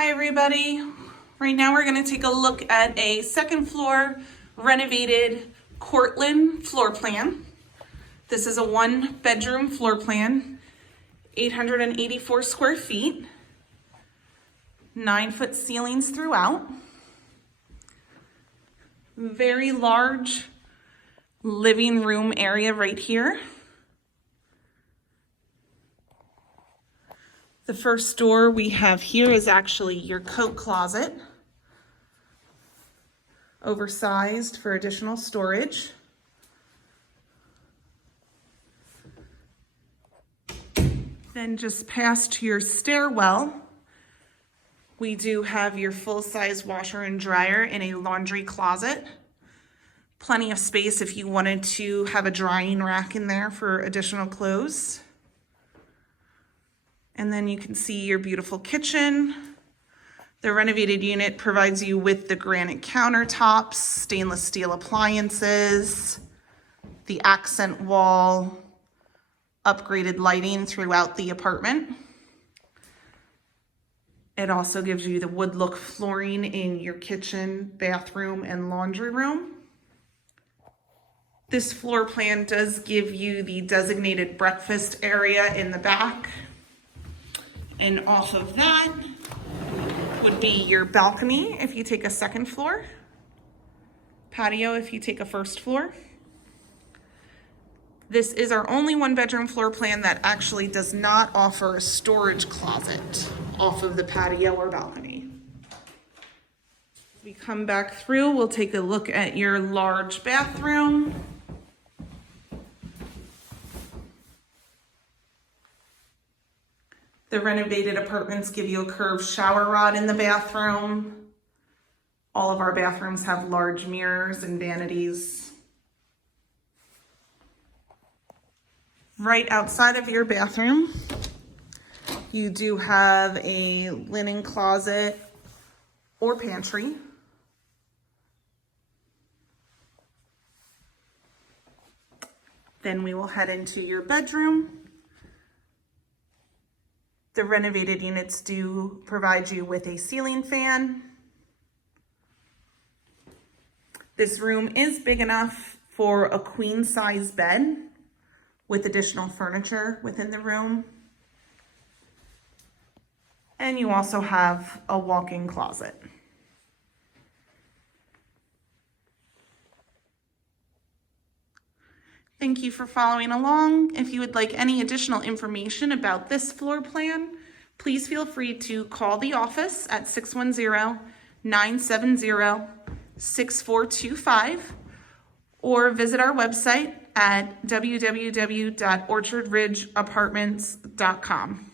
Hi everybody. Right now we're going to take a look at a second floor renovated Courtland floor plan. This is a 1-bedroom floor plan, 884 square feet, 9-foot ceilings throughout. Very large living room area right here. The first door we have here is actually your coat closet, oversized for additional storage. Then just past your stairwell, we do have your full-size washer and dryer in a laundry closet. Plenty of space if you wanted to have a drying rack in there for additional clothes. And then you can see your beautiful kitchen. The renovated unit provides you with the granite countertops, stainless steel appliances, the accent wall, upgraded lighting throughout the apartment. It also gives you the wood look flooring in your kitchen, bathroom, and laundry room. This floor plan does give you the designated breakfast area in the back. And off of that would be your balcony if you take a second floor, patio if you take a first floor. This is our only 1-bedroom floor plan that actually does not offer a storage closet off of the patio or balcony. We come back through, we'll take a look at your large bathroom. The renovated apartments give you a curved shower rod in the bathroom. All of our bathrooms have large mirrors and vanities. Right outside of your bathroom, you do have a linen closet or pantry. Then we will head into your bedroom. The renovated units do provide you with a ceiling fan. This room is big enough for a queen size bed with additional furniture within the room. And you also have a walk-in closet. Thank you for following along. If you would like any additional information about this floor plan, please feel free to call the office at 610-970-6425 or visit our website at www.orchardridgeapartments.com.